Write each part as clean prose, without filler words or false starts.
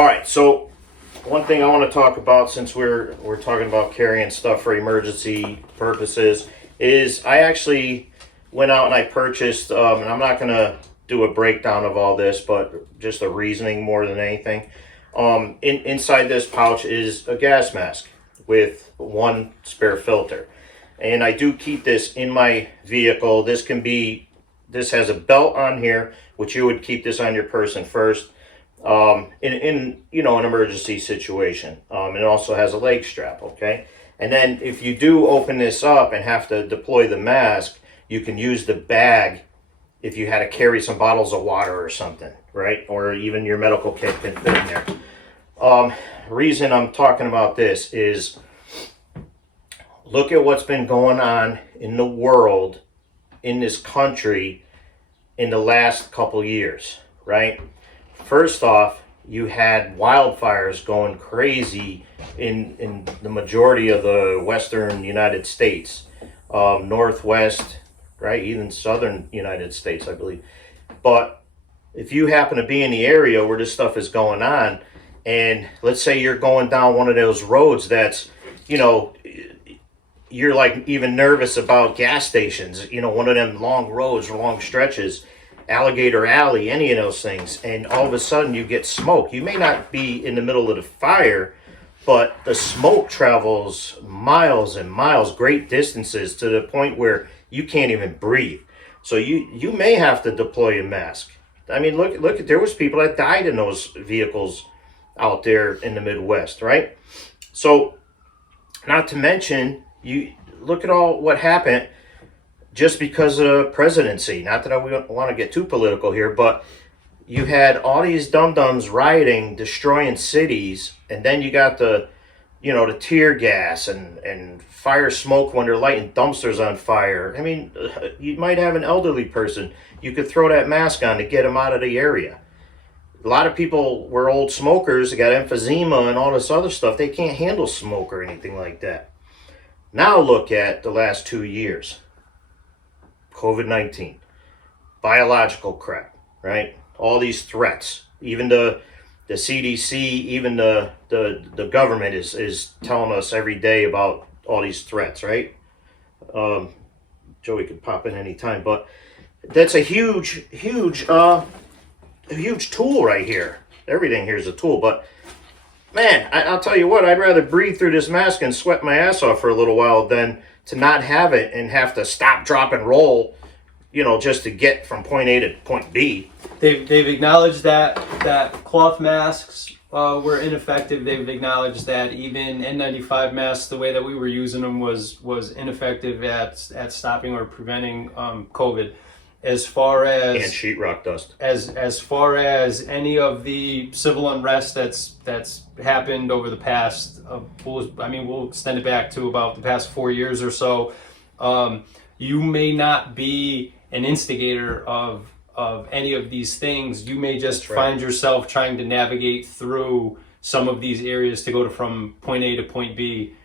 All right, so one thing I want to talk about, since we're talking about carrying stuff for emergency purposes, is I actually went out and I purchased, and I'm not going to do a breakdown of all this, but just a reasoning more than anything. Inside this pouch is a gas mask with one spare filter. And I do keep this in my vehicle. This has a belt on here, which you would keep this on your person first. In an emergency situation. It also has a leg strap, okay? And then if you do open this up and have to deploy the mask, you can use the bag if you had to carry some bottles of water or something, right? Or even your medical kit can fit in there. Reason I'm talking about this is look at what's been going on in the world, in this country, in the last couple years, right? First off, you had wildfires going crazy in the majority of the western United States, northwest, right, even southern United States, I believe. But if you happen to be in the area where this stuff is going on, and let's say you're going down one of those roads that's, you're like even nervous about gas stations, one of them long roads or long stretches, Alligator Alley, any of those things, and all of a sudden you get smoke. You may not be in the middle of the fire, but the smoke travels miles and miles, great distances, to the point where you can't even breathe. So you may have to deploy a mask. I mean, look, there was people that died in those vehicles out there in the Midwest, right? So, not to mention, you look at all what happened just because of presidency. Not that I want to get too political here, but you had all these dum-dums rioting, destroying cities, and then you got the tear gas and fire smoke when they're lighting dumpsters on fire. I mean, you might have an elderly person. You could throw that mask on to get them out of the area. A lot of people were old smokers, they got emphysema and all this other stuff. They can't handle smoke or anything like that. Now look at the last 2 years. COVID-19, biological crap, right? All these threats, even the CDC, even the government is telling us every day about all these threats, right? Joey could pop in any time, but that's a huge tool right here. Everything here is a tool, but man, I'll tell you what, I'd rather breathe through this mask and sweat my ass off for a little while than to not have it and have to stop, drop, and roll, just to get from point A to point B. They've acknowledged that cloth masks were ineffective. They've acknowledged that even N95 masks, the way that we were using them, was ineffective at stopping or preventing COVID. As far as and sheetrock dust. As far as any of the civil unrest that's happened over the past, we'll extend it back to about the past 4 years or so. You may not be an instigator of any of these things. You may just find yourself trying to navigate through some of these areas to go from point A to point B.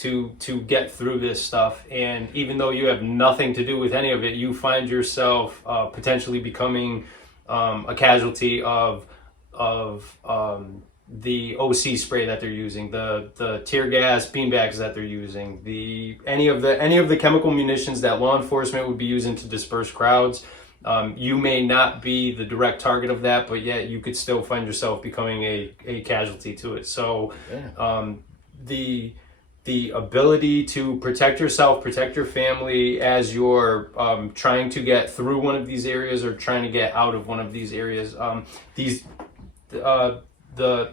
To get through this stuff, and even though you have nothing to do with any of it, you find yourself potentially becoming a casualty of the OC spray that they're using, the tear gas beanbags that they're using, any of the chemical munitions that law enforcement would be using to disperse crowds. You may not be the direct target of that, but yet you could still find yourself becoming a casualty to it. So the ability to protect yourself, protect your family as you're trying to get through one of these areas or trying to get out of one of these areas. The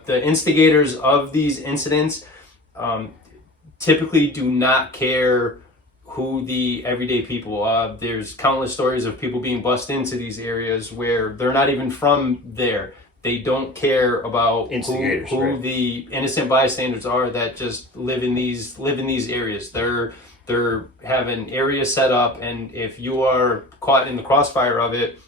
instigators of these incidents typically do not care who the everyday people are. There's countless stories of people being bussed into these areas where they're not even from there. They don't care about who the innocent bystanders are that just live in these areas. They're have an area set up, and if you are caught in the crossfire of it,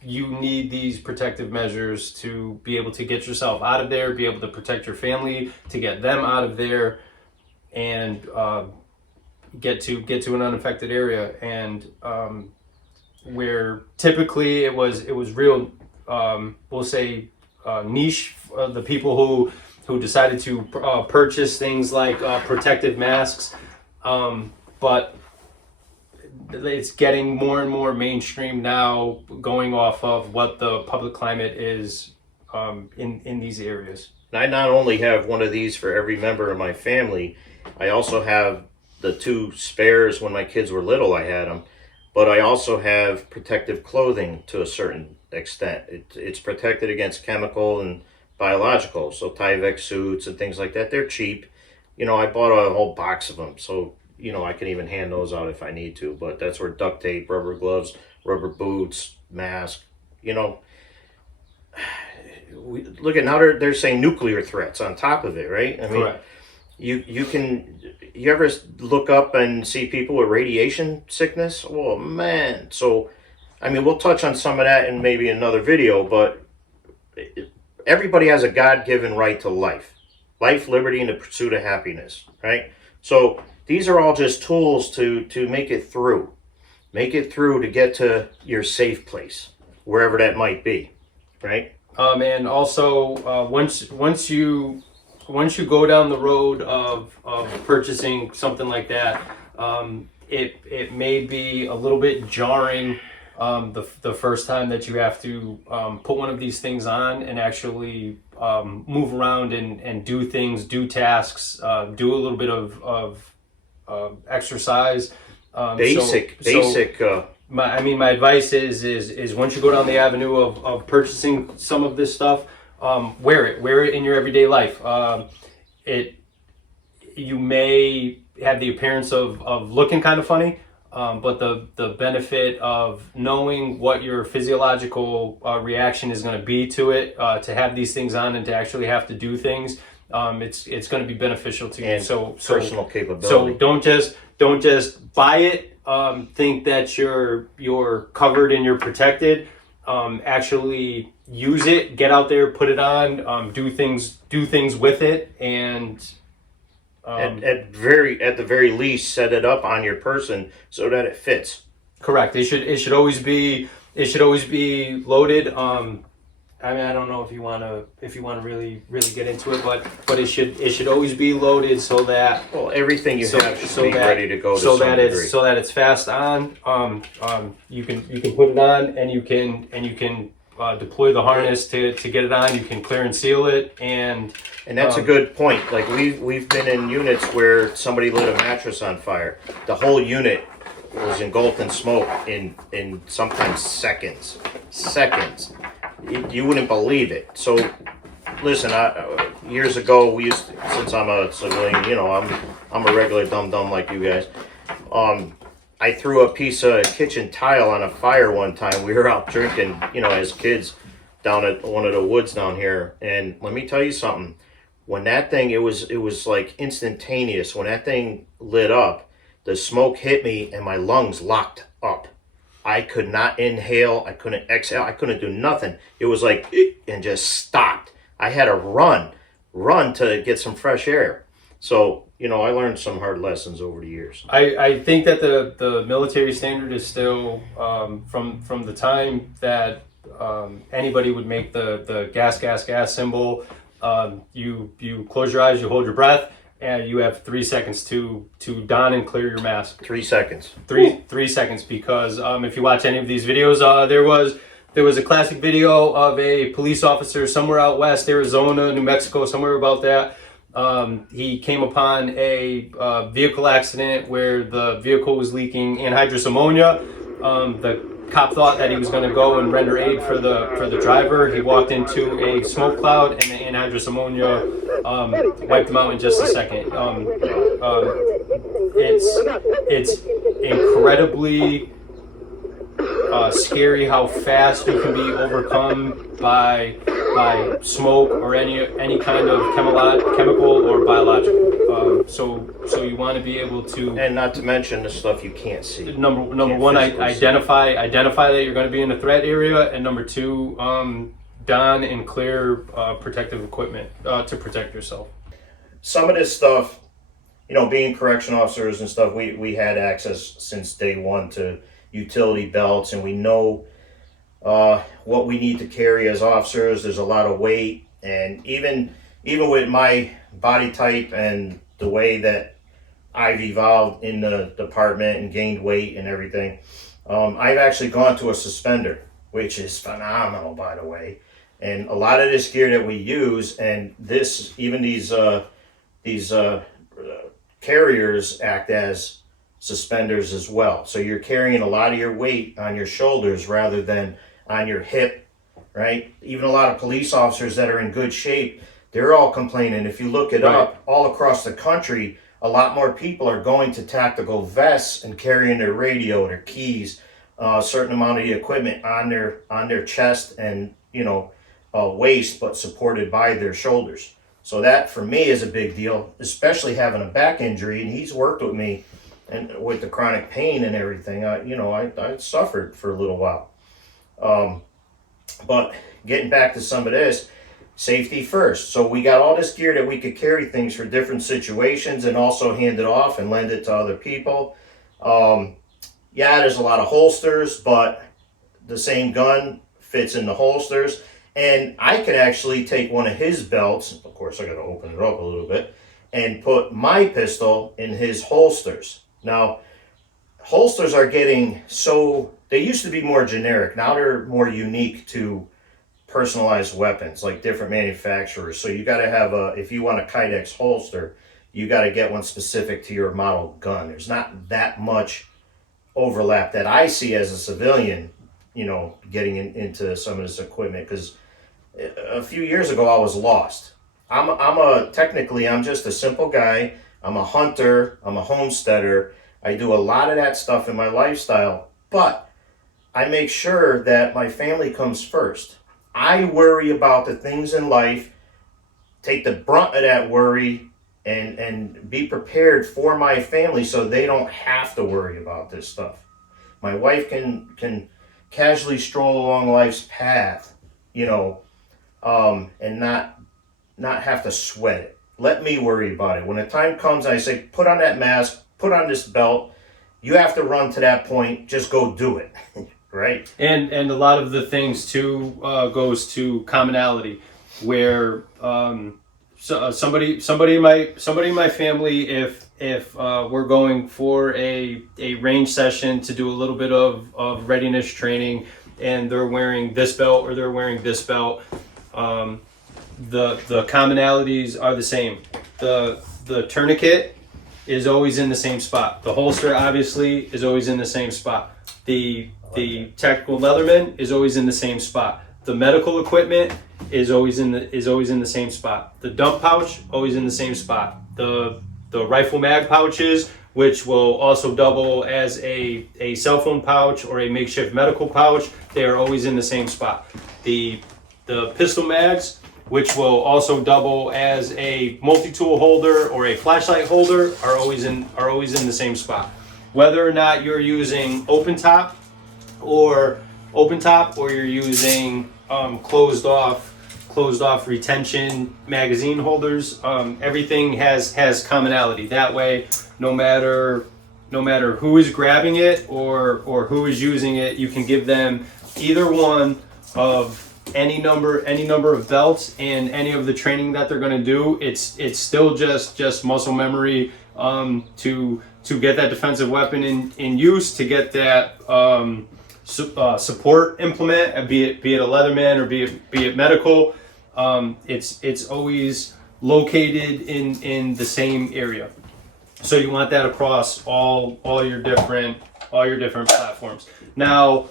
you need these protective measures to be able to get yourself out of there, be able to protect your family, to get them out of there, and get to an unaffected area. And where typically it was real, we'll say niche, the people who decided to purchase things like protective masks, but it's getting more and more mainstream now, going off of what the public climate is in these areas. And I not only have one of these for every member of my family, I also have the 2 spares. When my kids were little, I had them, but I also have protective clothing to a certain extent. It's protected against chemical and biological, so Tyvek suits and things like that. They're cheap. I bought a whole box of them, so I can even hand those out if I need to. But that's where duct tape, rubber gloves, rubber boots, mask. Look at now they're saying nuclear threats on top of it, right? I mean, Correct. You ever look up and see people with radiation sickness? Oh man! So, I mean, we'll touch on some of that in maybe another video, but everybody has a God-given right to life, liberty, and the pursuit of happiness, right? So these are all just tools to make it through to get to your safe place, wherever that might be, right? And also, once you go down the road of purchasing something like that, it may be a little bit jarring the first time that you have to put one of these things on and actually move around and do things, do tasks, do a little bit of exercise. Basic. My advice is once you go down the avenue of purchasing some of this stuff, wear it in your everyday life. You may have the appearance of looking kind of funny, but the benefit of knowing what your physiological reaction is going to be to it, to have these things on and to actually have to do things, it's going to be beneficial to you. And personal capability. So don't just buy it. Think that you're covered and you're protected. Actually use it, get out there, put it on, do things with it, and at the very least, set it up on your person so that it fits. Correct. It should always be loaded. I mean, I don't know if you want to really get into it, but it should always be loaded so that everything you have should be ready to go to some degree. So that it's fast on. You can put it on and you can deploy the harness to get it on. You can clear and seal it, and that's a good point. Like we've been in units where somebody lit a mattress on fire. The whole unit was engulfed in smoke in sometimes seconds. You wouldn't believe it. So, listen, years ago, since I'm a civilian, I'm a regular dum-dum like you guys. I threw a piece of kitchen tile on a fire one time. We were out drinking, as kids down at one of the woods down here. And let me tell you something. When that thing, it was like instantaneous. When that thing lit up, the smoke hit me and my lungs locked up. I could not inhale. I couldn't exhale. I couldn't do nothing. It was like, and just stopped. I had to run to get some fresh air. So, I learned some hard lessons over the years. I think that the military standard is still, from the time that anybody would make the gas symbol, you close your eyes, you hold your breath, and you have 3 seconds to don and clear your mask. 3 seconds. Three seconds, because if you watch any of these videos, there was a classic video of a police officer somewhere out west, Arizona, New Mexico, somewhere about that. He came upon a vehicle accident where the vehicle was leaking anhydrous ammonia. The cop thought that he was going to go and render aid for the driver. He walked into a smoke cloud, and the anhydrous ammonia wiped him out in just a second. It's incredibly scary how fast you can be overcome by smoke or any kind of chemical or biological. So you want to be able to, and not to mention the stuff you can't see. Number one, identify that you're going to be in a threat area, and number two, don and clear protective equipment to protect yourself. Some of this stuff, being correction officers and stuff, we had access since day one to utility belts, and we know what we need to carry as officers. There's a lot of weight, and even with my body type and the way that I've evolved in the department and gained weight and everything, I've actually gone to a suspender, which is phenomenal, by the way. And a lot of this gear that we use, and these carriers act as suspenders as well. So you're carrying a lot of your weight on your shoulders rather than on your hip, right? Even a lot of police officers that are in good shape, they're all complaining. If you look it up, all across the country, a lot more people are going to tactical vests and carrying their radio, their keys, a certain amount of the equipment on their chest and waist, but supported by their shoulders. So that for me is a big deal, especially having a back injury. And he's worked with me and with the chronic pain and everything. I suffered for a little while. But getting back to some of this, safety first. So we got all this gear that we could carry things for different situations and also hand it off and lend it to other people. Yeah, there's a lot of holsters, but the same gun fits in the holsters. And I could actually take one of his belts, of course I got to open it up a little bit, and put my pistol in his holsters. Now, holsters are getting they used to be more generic. Now they're more unique to personalized weapons, like different manufacturers. So you got to have if you want a Kydex holster, you got to get one specific to your model gun. There's not that much overlap that I see as a civilian, getting into some of this equipment, because a few years ago I was lost. Technically I'm just a simple guy. I'm a hunter, I'm a homesteader. I do a lot of that stuff in my lifestyle, but I make sure that my family comes first. I worry about the things in life, take the brunt of that worry, and be prepared for my family so they don't have to worry about this stuff. My wife can casually stroll along life's path, and not have to sweat it. Let me worry about it. When the time comes, I say, put on that mask, put on this belt. You have to run to that point. Just go do it, right? And a lot of the things too goes to commonality, where somebody in my family, if we're going for a range session to do a little bit of readiness training, and they're wearing this belt or they're wearing this belt, the commonalities are the same. The tourniquet is always in the same spot. The holster obviously is always in the same spot. The tactical Leatherman is always in the same spot. The medical equipment is always in the same spot. The dump pouch always in the same spot. The rifle mag pouches, which will also double as a cell phone pouch or a makeshift medical pouch, they are always in the same spot. The pistol mags, which will also double as a multi-tool holder or a flashlight holder, are always in the same spot. Whether or not you're using open top or you're using closed off retention magazine holders, everything has commonality. That way, no matter who is grabbing it or who is using it, you can give them either one of any number of belts and any of the training that they're going to do. It's still just muscle memory to get that defensive weapon in use, to get that support implement, be it a Leatherman or be it medical. It's always located in the same area. So you want that across all your different platforms. Now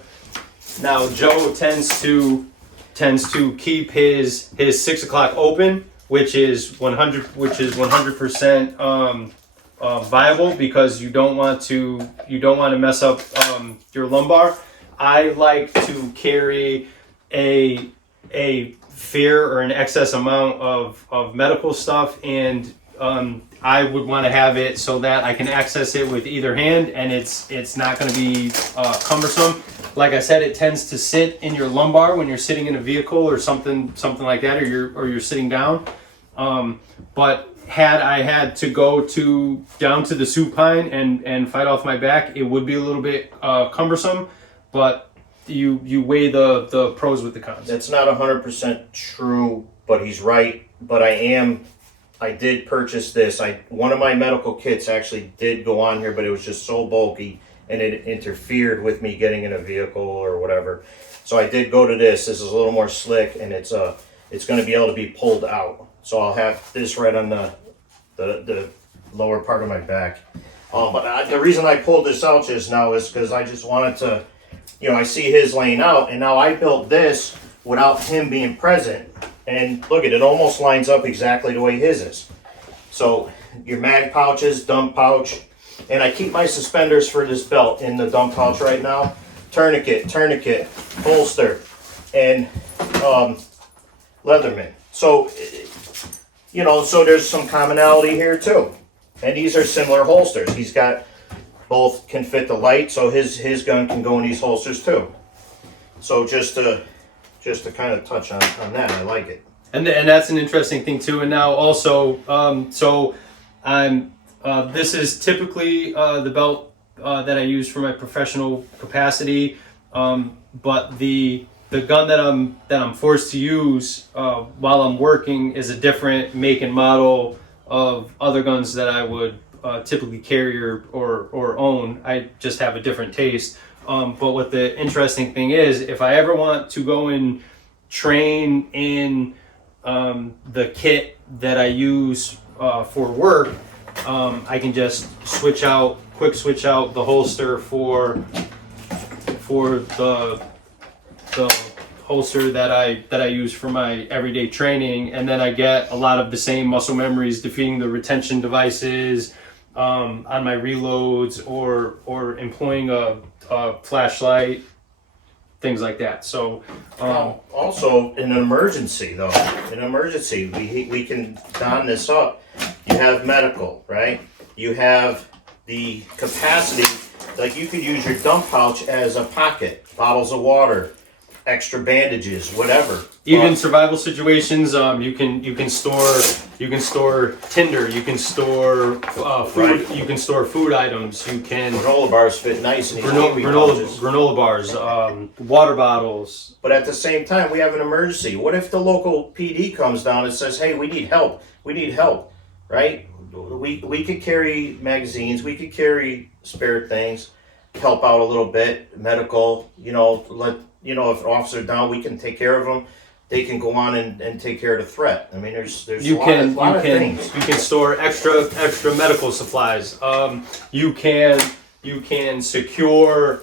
Joe tends to keep his 6 o'clock open, which is 100% viable, because you don't want to mess up your lumbar. I like to carry a fair or an excess amount of medical stuff, and I would want to have it so that I can access it with either hand, and it's not going to be cumbersome. Like I said, it tends to sit in your lumbar when you're sitting in a vehicle or something like that, or you're sitting down. But had I had to go down to the supine and fight off my back, it would be a little bit cumbersome. But you weigh the pros with the cons. That's not 100% true, but he's right. But I did purchase this. One of my medical kits actually did go on here, but it was just so bulky and it interfered with me getting in a vehicle or whatever. So I did go to this. This is a little more slick, and it's going to be able to be pulled out. So I'll have this right on the lower part of my back. But the reason I pulled this out just now is because I just wanted to, I see his laying out, and now I built this without him being present. And look, it almost lines up exactly the way his is. So your mag pouches, dump pouch, and I keep my suspenders for this belt in the dump pouch right now. Tourniquet, holster, and Leatherman. So, so there's some commonality here too. And these are similar holsters. He's got both can fit the light, so his gun can go in these holsters too. So just to kind of touch on that, I like it. And that's an interesting thing too. And now also, so I'm this is typically the belt that I use for my professional capacity, but the gun that I'm forced to use while I'm working is a different make and model of other guns that I would typically carry or own. I just have a different taste. But what the interesting thing is, if I ever want to go and train in the kit that I use for work, I can just quick switch out the holster for the holster that I use for my everyday training, and then I get a lot of the same muscle memories defeating the retention devices on my reloads or employing a flashlight, things like that. So also in an emergency we can don this up. You have medical, right? You have the capacity, like you could use your dump pouch as a pocket, bottles of water, extra bandages, whatever. Even survival situations, you can store tinder, you can store food, Right. You can store food items, you can Granola bars fit nice in these kiwi pouches. granola bars, water bottles. But at the same time, we have an emergency. What if the local PD comes down and says, "Hey, we need help. We need help," right? We could carry magazines. We could carry spare things, help out a little bit. Medical, if an officer's down, we can take care of them. They can go on and take care of the threat. I mean, there's a lot of things. You can store extra medical supplies. You can secure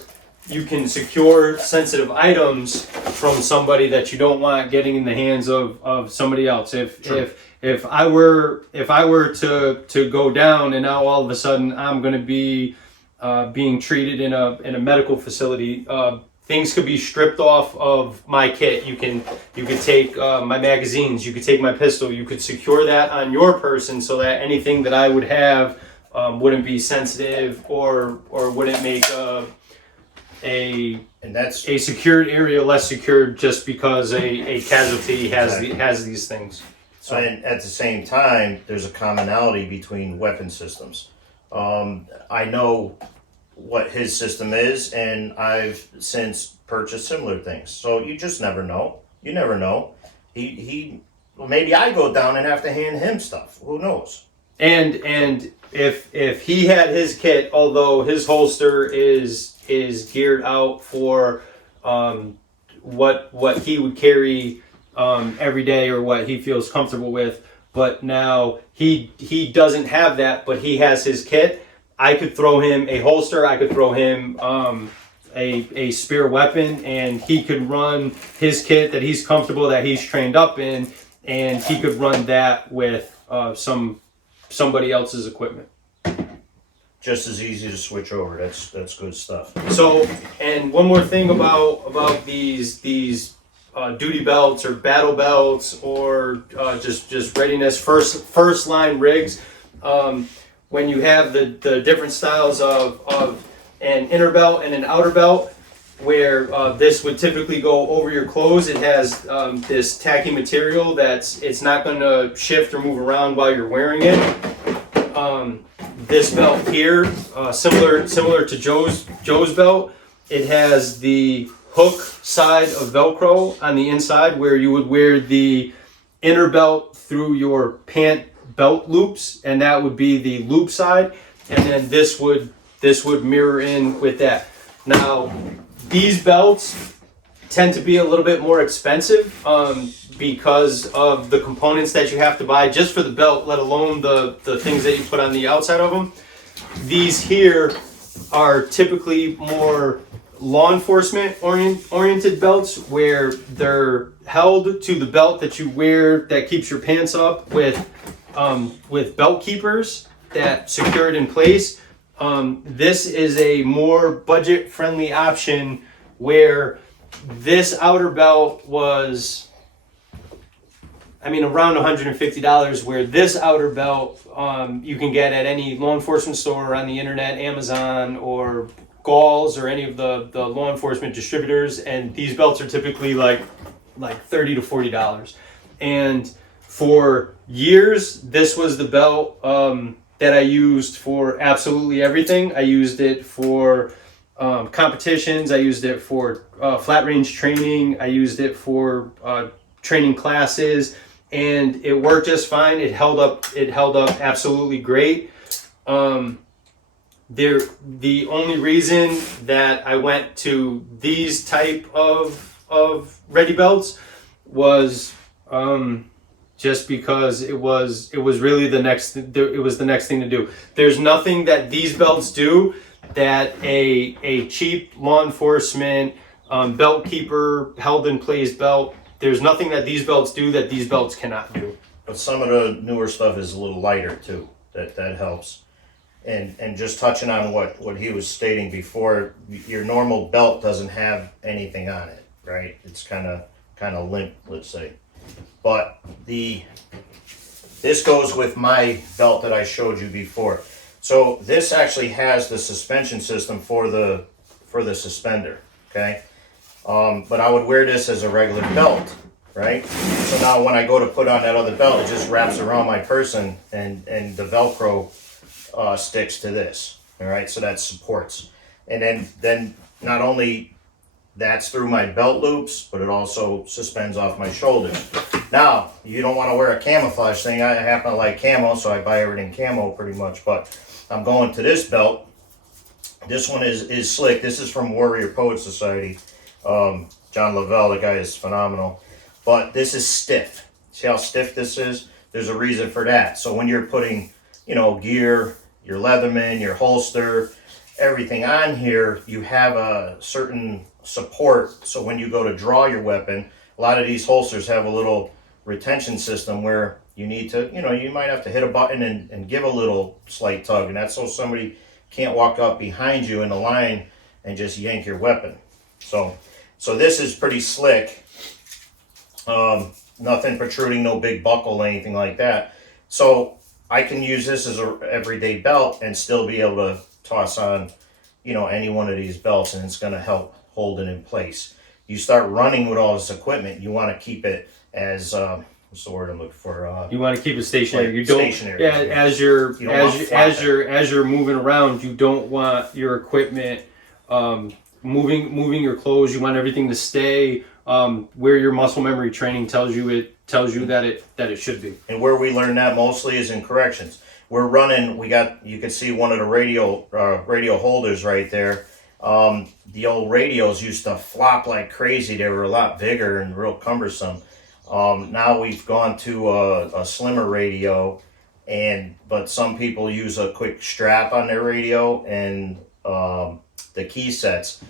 sensitive items from somebody that you don't want getting in the hands of somebody else. If I were to go down and now all of a sudden I'm going to be being treated in a medical facility, things could be stripped off of my kit. You could take my magazines, you could take my pistol, you could secure that on your person so that anything that I would have wouldn't be sensitive or wouldn't make a secured area less secured just because a casualty has these things. So, and at the same time, there's a commonality between weapon systems. I know what his system is, and I've since purchased similar things. So you just never know. You never know. Maybe I go down and have to hand him stuff. Who knows? And if he had his kit, although his holster is geared out for what he would carry every day or what he feels comfortable with, but now he doesn't have that, but he has his kit. I could throw him a holster, I could throw him a spare weapon, and he could run his kit that he's comfortable, that he's trained up in, and he could run that with somebody else's equipment. Just as easy to switch over. That's good stuff. So, and one more thing about these duty belts or battle belts or just readiness first line rigs. When you have the different styles of an inner belt and an outer belt, where this would typically go over your clothes, it has this tacky material it's not going to shift or move around while you're wearing it. This belt here, similar to Joe's belt, it has the hook side of Velcro on the inside where you would wear the inner belt through your pant belt loops, and that would be the loop side, and then this would mirror in with that. Now, these belts tend to be a little bit more expensive because of the components that you have to buy just for the belt, let alone the things that you put on the outside of them. These here are typically more law enforcement oriented belts where they're held to the belt that you wear that keeps your pants up with belt keepers that secure it in place. This is a more budget friendly option where this outer belt was, around $150, where this outer belt you can get at any law enforcement store or on the internet, Amazon or Galls or any of the law enforcement distributors, and these belts are typically like $30 to $40. And for years, this was the belt that I used for absolutely everything. I used it for competitions. I used it for flat range training. I used it for training classes, and it worked just fine. It held up absolutely great. The only reason that I went to these type of ready belts was just because it was really the next thing to do. There's nothing that these belts do that a cheap law enforcement belt keeper held in place belt, there's nothing that these belts do that these belts cannot do. But some of the newer stuff is a little lighter too. That helps. And just touching on what he was stating before, your normal belt doesn't have anything on it, right? It's kind of limp, let's say. But this goes with my belt that I showed you before. So this actually has the suspension system for the suspender, okay? But I would wear this as a regular belt, right? So now when I go to put on that other belt, it just wraps around my person, and the Velcro sticks to this, all right? So that supports. And then not only that's through my belt loops, but it also suspends off my shoulders. Now, you don't want to wear a camouflage thing. I happen to like camo, so I buy everything camo pretty much, but I'm going to this belt. This one is slick. This is from Warrior Poet Society. John Lavelle, the guy is phenomenal. But this is stiff. See how stiff this is? There's a reason for that. So when you're putting, gear, your Leatherman, your holster, everything on here, you have a certain support. So when you go to draw your weapon, a lot of these holsters have a little retention system where you need to, you might have to hit a button and give a little slight tug. And that's so somebody can't walk up behind you in the line and just yank your weapon. So this is pretty slick. Nothing protruding, no big buckle, anything like that. So I can use this as a everyday belt and still be able to toss on, any one of these belts, and it's going to help hold it in place. You start running with all this equipment, you want to keep it as what's the word I'm looking for? You want to keep it stationary. Like you don't. Stationary. Yeah, as you're moving around, you don't want your equipment moving your clothes. You want everything to stay where your muscle memory training tells you that it should be. And where we learn that mostly is in corrections. We're running. You can see one of the radio holders right there. The old radios used to flop like crazy. They were a lot bigger and real cumbersome. Now we've gone to a slimmer radio, but some people use a quick strap on their radio and the key sets.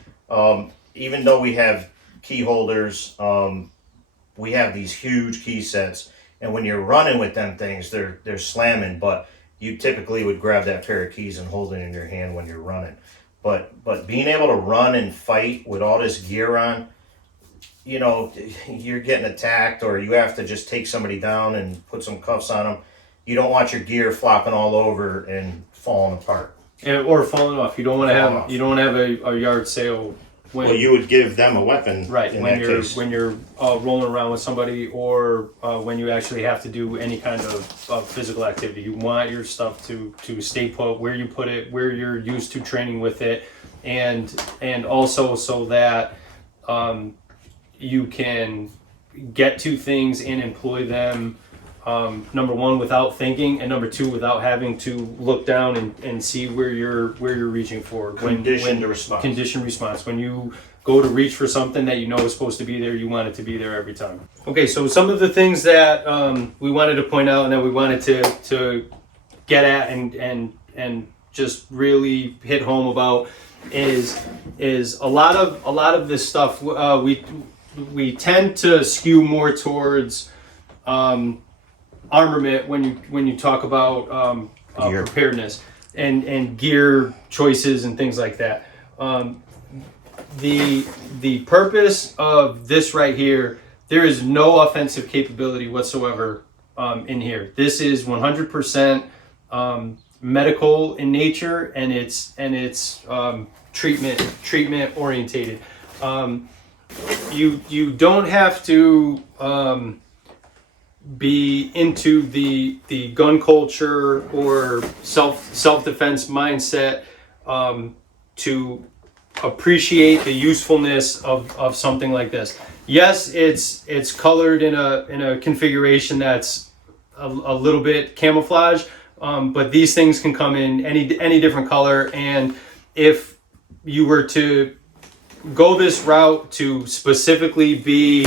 Even though we have key holders, we have these huge key sets, and when you're running with them things, they're slamming, but you typically would grab that pair of keys and hold it in your hand when you're running. But being able to run and fight with all this gear on, you're getting attacked, or you have to just take somebody down and put some cuffs on them. You don't want your gear flopping all over and falling apart. Or falling off. You don't want to have a yard sale. Well, you would give them a weapon, right? When you're rolling around with somebody, or when you actually have to do any kind of physical activity, you want your stuff to stay put where you put it, where you're used to training with it, and also so that you can get to things and employ them, number one, without thinking, and number two, without having to look down and see where you're reaching for. Conditioned response. Conditioned response. When you go to reach for something that you know is supposed to be there, you want it to be there every time. Okay, so some of the things that we wanted to point out and that we wanted to get at and just really hit home about is a lot of this stuff. We tend to skew more towards armament when you talk about preparedness and gear choices and things like that. The purpose of this right here, there is no offensive capability whatsoever in here. This is 100% medical in nature, and it's treatment orientated. You don't have to be into the gun culture or self-defense mindset to appreciate the usefulness of something like this. Yes, it's colored in a configuration that's a little bit camouflage, but these things can come in any different color. And if you were to go this route to specifically be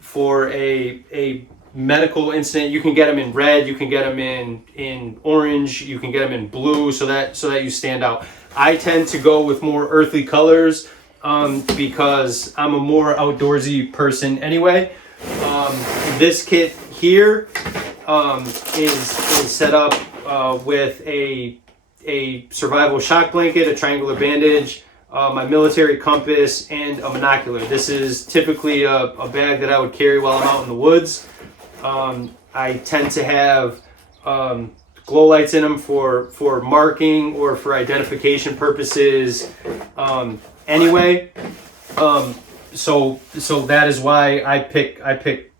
for a medical incident, you can get them in red, you can get them in orange, you can get them in blue, so that you stand out. I tend to go with more earthly colors because I'm a more outdoorsy person anyway. This kit here is set up with a survival shock blanket, a triangular bandage, my military compass, and a monocular. This is typically a bag that I would carry while I'm out in the woods. I tend to have glow lights in them for marking or for identification purposes anyway. So that is why I pick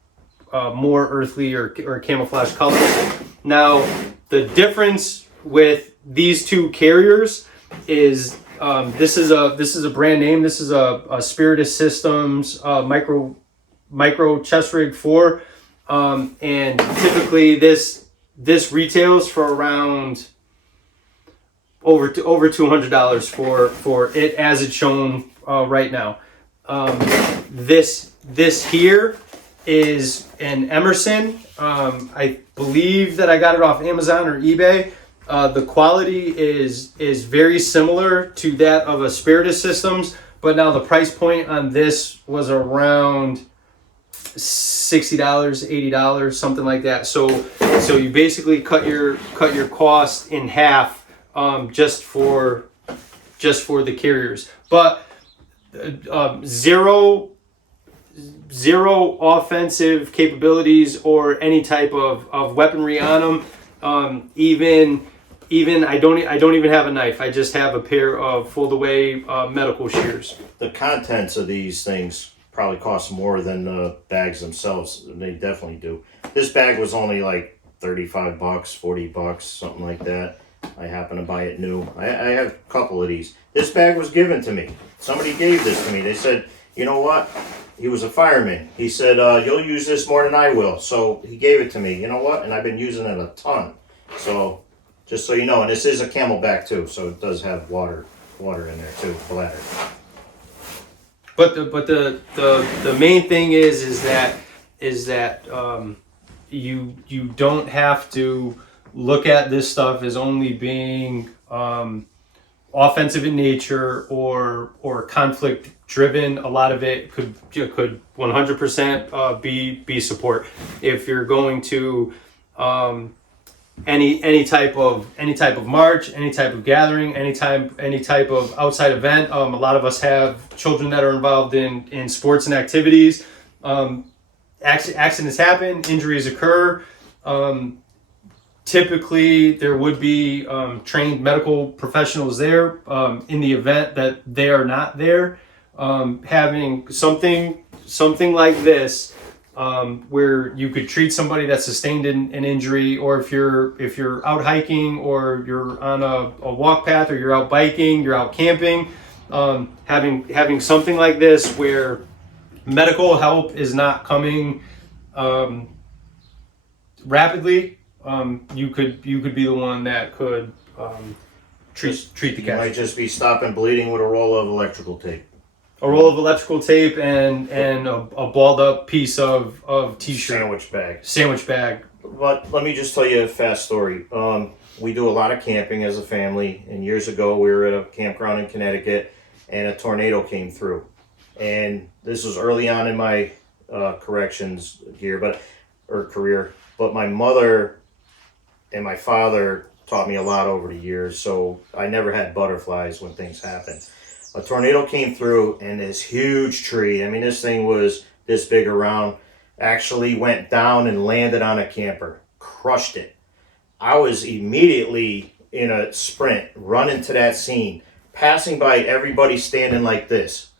more earthly or camouflage colors. Now, the difference with these two carriers is this is a brand name. This is a Spiritus Systems micro chest rig 4, and typically this retails for around over $200 for it as it's shown right now. This here is an Emerson. I believe that I got it off Amazon or eBay. The quality is very similar to that of a Spiritus Systems, but now the price point on this was around $60, $80, something like that. So you basically cut your cost in half just for the carriers. But zero offensive capabilities or any type of weaponry on them. Even I don't even have a knife. I just have a pair of fold away medical shears. The contents of these things probably cost more than the bags themselves. They definitely do. This bag was only like $35, $40, something like that. I happen to buy it new. I have a couple of these. This bag was given to me. Somebody gave this to me. They said, you know what? He was a fireman. He said, you'll use this more than I will. So he gave it to me. You know what? And I've been using it a ton. So just so you know, and this is a Camelback too, so it does have water in there too, bladder. But the main thing is that you don't have to look at this stuff as only being offensive in nature or conflict driven. A lot of it could 100% be support. If you're going to any type of march, any type of gathering, any type of outside event. A lot of us have children that are involved in sports and activities. Accidents happen, injuries occur. Typically, there would be trained medical professionals there. In the event that they are not there, having something like this. Where you could treat somebody that sustained an injury, or if you're out hiking or you're on a walk path or you're out biking, you're out camping, Having something like this where medical help is not coming rapidly, you could be the one that could treat the You might cat. just be stopping bleeding with a roll of electrical tape. A roll of electrical tape and a balled up piece of t-shirt Sandwich bag. But let me just tell you a fast story. We do a lot of camping as a family, and years ago we were at a campground in Connecticut, and a tornado came through. And this was early on in my corrections career. But my mother and my father taught me a lot over the years, so I never had butterflies when things happened. A tornado came through, and this huge tree, I mean, this thing was this big around, actually went down and landed on a camper, crushed it. I was immediately in a sprint, running to that scene, passing by everybody standing like this,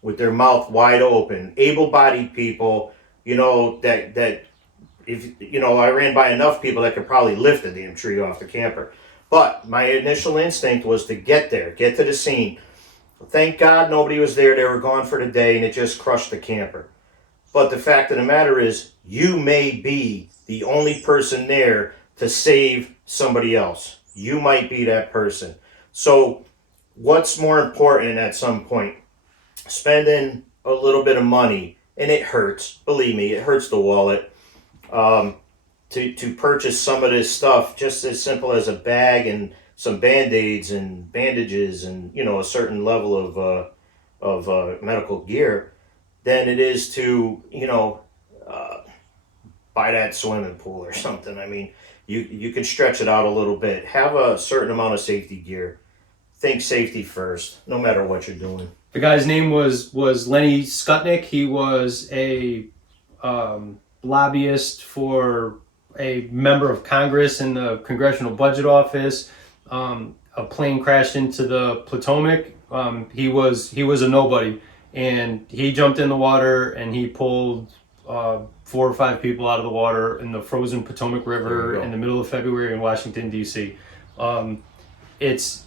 with their mouth wide open, able-bodied people, that if I ran by enough people that could probably lift the damn tree off the camper. But my initial instinct was to get to the scene. Thank God nobody was there. They were gone for the day, and it just crushed the camper. But the fact of the matter is, you may be the only person there to save somebody else. You might be that person. So what's more important at some point? Spending a little bit of money, and it hurts. Believe me, it hurts the wallet. To purchase some of this stuff, just as simple as a bag and some Band-Aids and bandages and a certain level of medical gear, than it is to buy that swimming pool or something. I mean, you can stretch it out a little bit. Have a certain amount of safety gear. Think safety first, no matter what you're doing. The guy's name was Lenny Skutnik. He was a lobbyist for a member of Congress in the Congressional Budget Office. A plane crashed into the Potomac. He was a nobody, and he jumped in the water and he pulled 4 or 5 people out of the water in the frozen Potomac River in the middle of February in Washington, D.C. It's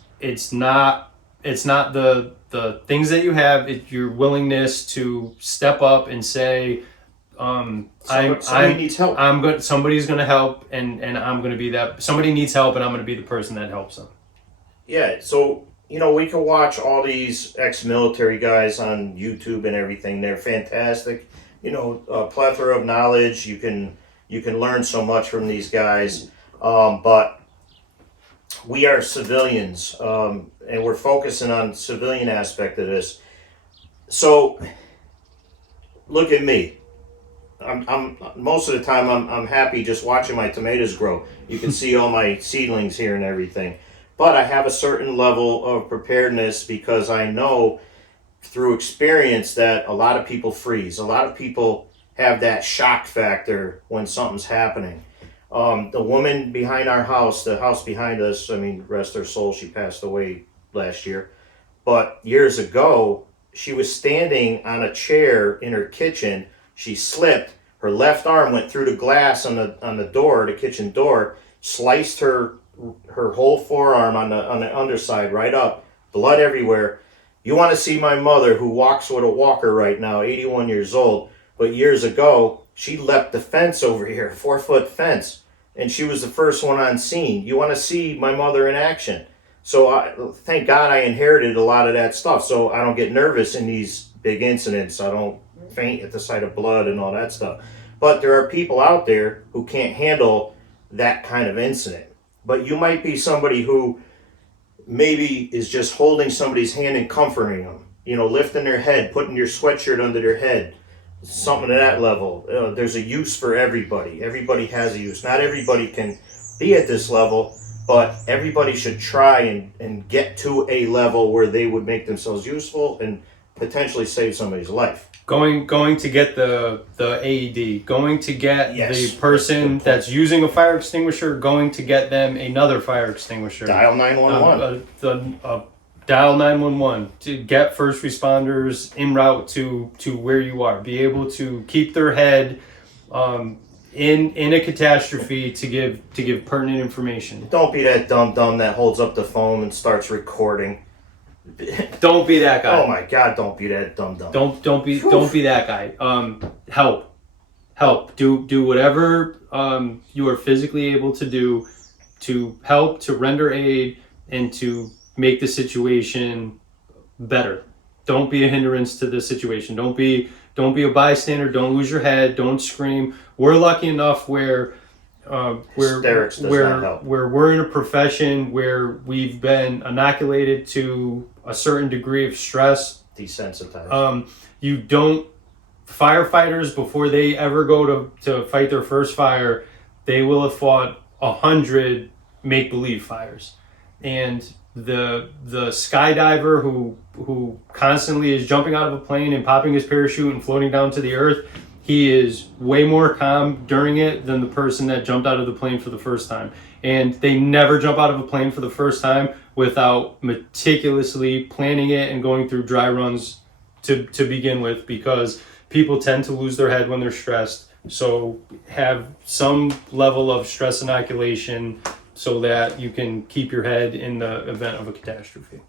not the things that you have. It's your willingness to step up and say, somebody needs help. Somebody's going to help, and I'm going to be that. Somebody needs help, and I'm going to be the person that helps them. Yeah, so we can watch all these ex-military guys on YouTube and everything. They're fantastic. A plethora of knowledge. You can learn so much from these guys. But we are civilians, and we're focusing on the civilian aspect of this. So look at me. I'm most of the time I'm happy just watching my tomatoes grow. You can see all my seedlings here and everything. But I have a certain level of preparedness because I know through experience that a lot of people freeze. A lot of people have that shock factor when something's happening. The woman behind our house, the house behind us, I mean, rest her soul, she passed away last year. But years ago, she was standing on a chair in her kitchen. She slipped. Her left arm went through the glass on the door, the kitchen door, sliced her whole forearm on the underside right up, blood everywhere. You want to see my mother, who walks with a walker right now, 81 years old, but years ago, she leapt the fence over here, 4-foot fence, and she was the first one on scene. You want to see my mother in action. So thank God I inherited a lot of that stuff, so I don't get nervous in these big incidents. I don't faint at the sight of blood and all that stuff. But there are people out there who can't handle that kind of incident. But you might be somebody who maybe is just holding somebody's hand and comforting them, lifting their head, putting your sweatshirt under their head, something at that level. There's a use for everybody. Everybody has a use. Not everybody can be at this level, but everybody should try and get to a level where they would make themselves useful and potentially save somebody's life. Going to get the AED, going to get Yes, the person that's using a fire extinguisher, going to get them another fire extinguisher. Dial 911. Dial 911 to get first responders en route to where you are. Be able to keep their head in a catastrophe to give pertinent information. Don't be that dumb that holds up the phone and starts recording. Don't be that guy. Oh my God! Don't be that dumb. Don't be that guy. Help. Do whatever you are physically able to do to help, to render aid, and to make the situation better. Don't be a hindrance to the situation. Don't be a bystander. Don't lose your head. Don't scream. We're lucky enough where Hysterics does not help. where we're in a profession where we've been inoculated to a certain degree of stress. Desensitized. You don't firefighters, before they ever go to fight their first fire, they will have fought 100 make-believe fires. And the skydiver who constantly is jumping out of a plane and popping his parachute and floating down to the earth, he is way more calm during it than the person that jumped out of the plane for the first time. And they never jump out of a plane for the first time without meticulously planning it and going through dry runs to begin with, because people tend to lose their head when they're stressed. So have some level of stress inoculation so that you can keep your head in the event of a catastrophe.